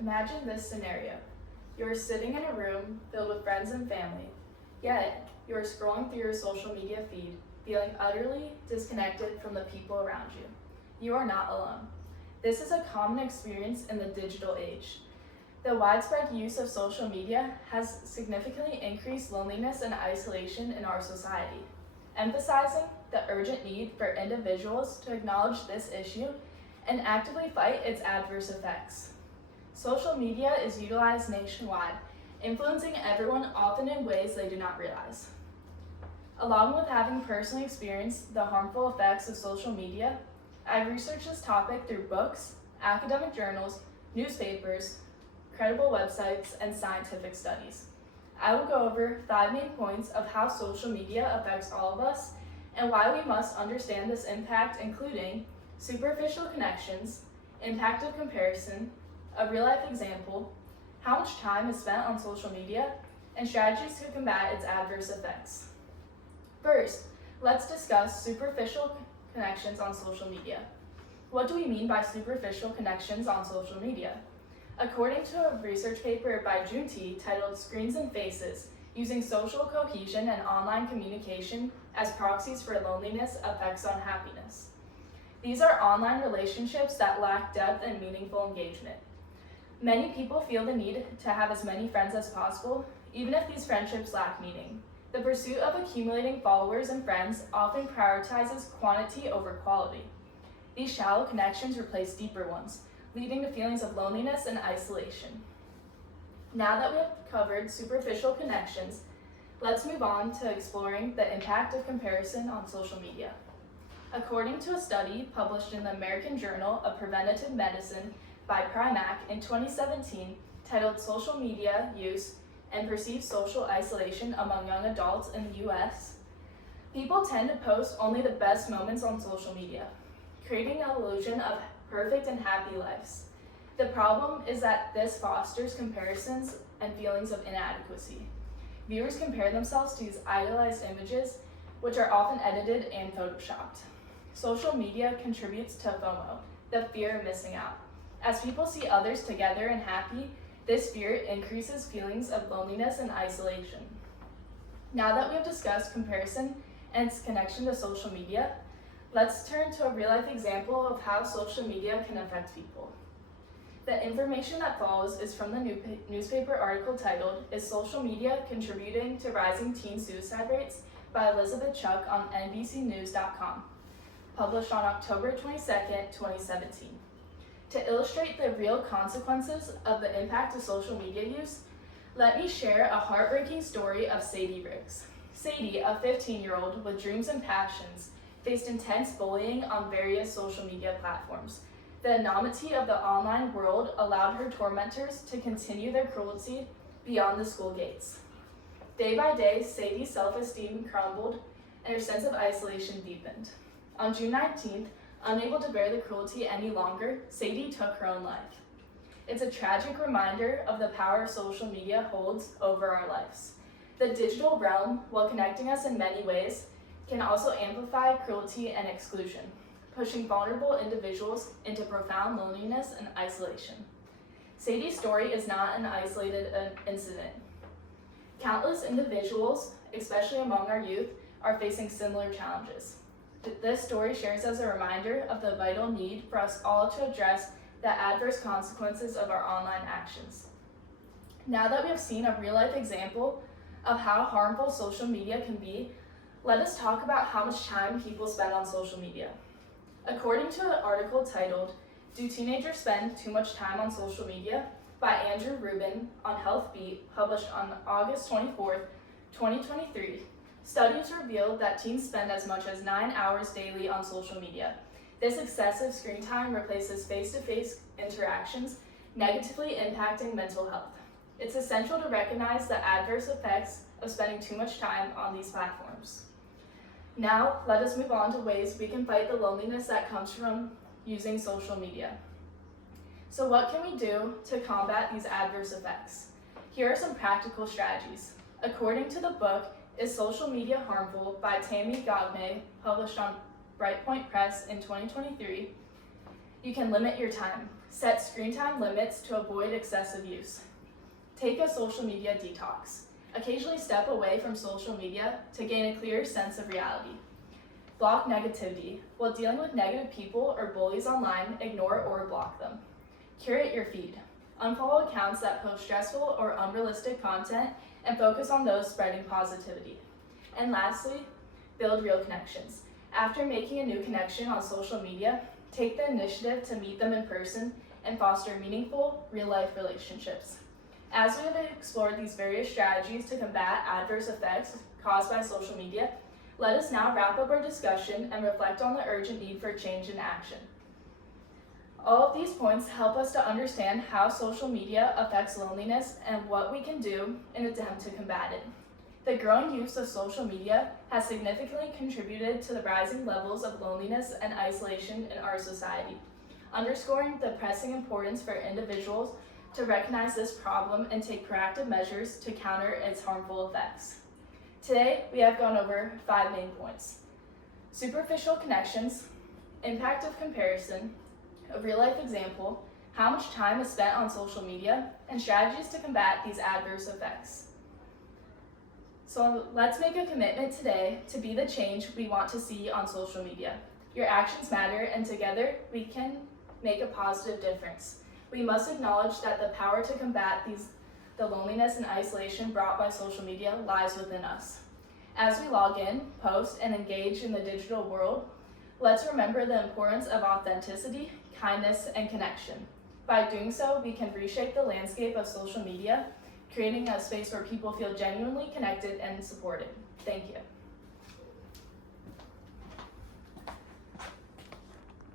Imagine this scenario. You are sitting in a room filled with friends and family, yet you are scrolling through your social media feed, feeling utterly disconnected from the people around you. You are not alone. This is a common experience in the digital age. The widespread use of social media has significantly increased loneliness and isolation in our society, emphasizing the urgent need for individuals to acknowledge this issue and actively fight its adverse effects. Social media is utilized nationwide, influencing everyone often in ways they do not realize. Along with having personally experienced the harmful effects of social media, I've researched this topic through books, academic journals, newspapers, credible websites, and scientific studies. I will go over 5 main points of how social media affects all of us and why we must understand this impact, including superficial connections, impact of comparison, a real-life example, how much time is spent on social media, and strategies to combat its adverse effects. First, let's discuss superficial connections on social media. What do we mean by superficial connections on social media? According to a research paper by June T titled Screens and Faces, Using Social Cohesion and Online Communication as Proxies for Loneliness Effects on Happiness. These are online relationships that lack depth and meaningful engagement. Many people feel the need to have as many friends as possible, even if these friendships lack meaning. The pursuit of accumulating followers and friends often prioritizes quantity over quality. These shallow connections replace deeper ones, leading to feelings of loneliness and isolation. Now that we have covered superficial connections, let's move on to exploring the impact of comparison on social media. According to a study published in the American Journal of Preventive Medicine by Primac in 2017, titled Social Media Use and Perceived Social Isolation Among Young Adults in the US, people tend to post only the best moments on social media, creating an illusion of perfect and happy lives. The problem is that this fosters comparisons and feelings of inadequacy. Viewers compare themselves to these idealized images, which are often edited and photoshopped. Social media contributes to FOMO, the fear of missing out. As people see others together and happy, this fear increases feelings of loneliness and isolation. Now that we have discussed comparison and its connection to social media, let's turn to a real-life example of how social media can affect people. The information that follows is from the newspaper article titled, Is Social Media Contributing to Rising Teen Suicide Rates? By Elizabeth Chuck on NBCnews.com, published on October 22nd, 2017. To illustrate the real consequences of the impact of social media use, let me share a heartbreaking story of Sadie Riggs. Sadie, a 15-year-old with dreams and passions, faced intense bullying on various social media platforms. The anonymity of the online world allowed her tormentors to continue their cruelty beyond the school gates. Day by day, Sadie's self-esteem crumbled and her sense of isolation deepened. On June 19th, unable to bear the cruelty any longer, Sadie took her own life. It's a tragic reminder of the power social media holds over our lives. The digital realm, while connecting us in many ways, can also amplify cruelty and exclusion, pushing vulnerable individuals into profound loneliness and isolation. Sadie's story is not an isolated incident. Countless individuals, especially among our youth, are facing similar challenges. This story shares as a reminder of the vital need for us all to address the adverse consequences of our online actions. Now that we have seen a real-life example of how harmful social media can be, let us talk about how much time people spend on social media. According to an article titled, Do Teenagers Spend Too Much Time on Social Media? By Andrew Rubin on Health Beat, published on August 24th, 2023, studies revealed that teens spend as much as 9 hours daily on social media. This excessive screen time replaces face-to-face interactions, negatively impacting mental health. It's essential to recognize the adverse effects of spending too much time on these platforms. Now, let us move on to ways we can fight the loneliness that comes from using social media. So what can we do to combat these adverse effects? Here are some practical strategies. According to the book, Is Social Media Harmful? By Tammy Gagne, published on Brightpoint Press in 2023, You can limit your time. Set screen time limits to avoid excessive use. Take a social media detox. Occasionally step away from social media to gain a clearer sense of reality. Block negativity. While dealing with negative people or bullies online, ignore or block them. Curate your feed. Unfollow accounts that post stressful or unrealistic content and focus on those spreading positivity. And lastly, build real connections. After making a new connection on social media, take the initiative to meet them in person and foster meaningful, real-life relationships. As we have explored these various strategies to combat adverse effects caused by social media, let us now wrap up our discussion and reflect on the urgent need for change and action. All of these points help us to understand how social media affects loneliness and what we can do in an attempt to combat it. The growing use of social media has significantly contributed to the rising levels of loneliness and isolation in our society, underscoring the pressing importance for individuals to recognize this problem and take proactive measures to counter its harmful effects. Today, we have gone over 5 main points: superficial connections, impact of comparison, a real-life example, how much time is spent on social media, and strategies to combat these adverse effects. So let's make a commitment today to be the change we want to see on social media. Your actions matter, and together we can make a positive difference. We must acknowledge that the power to combat the loneliness and isolation brought by social media lies within us. As we log in, post, and engage in the digital world, let's remember the importance of authenticity, kindness, and connection. By doing so, we can reshape the landscape of social media, creating a space where people feel genuinely connected and supported. Thank you.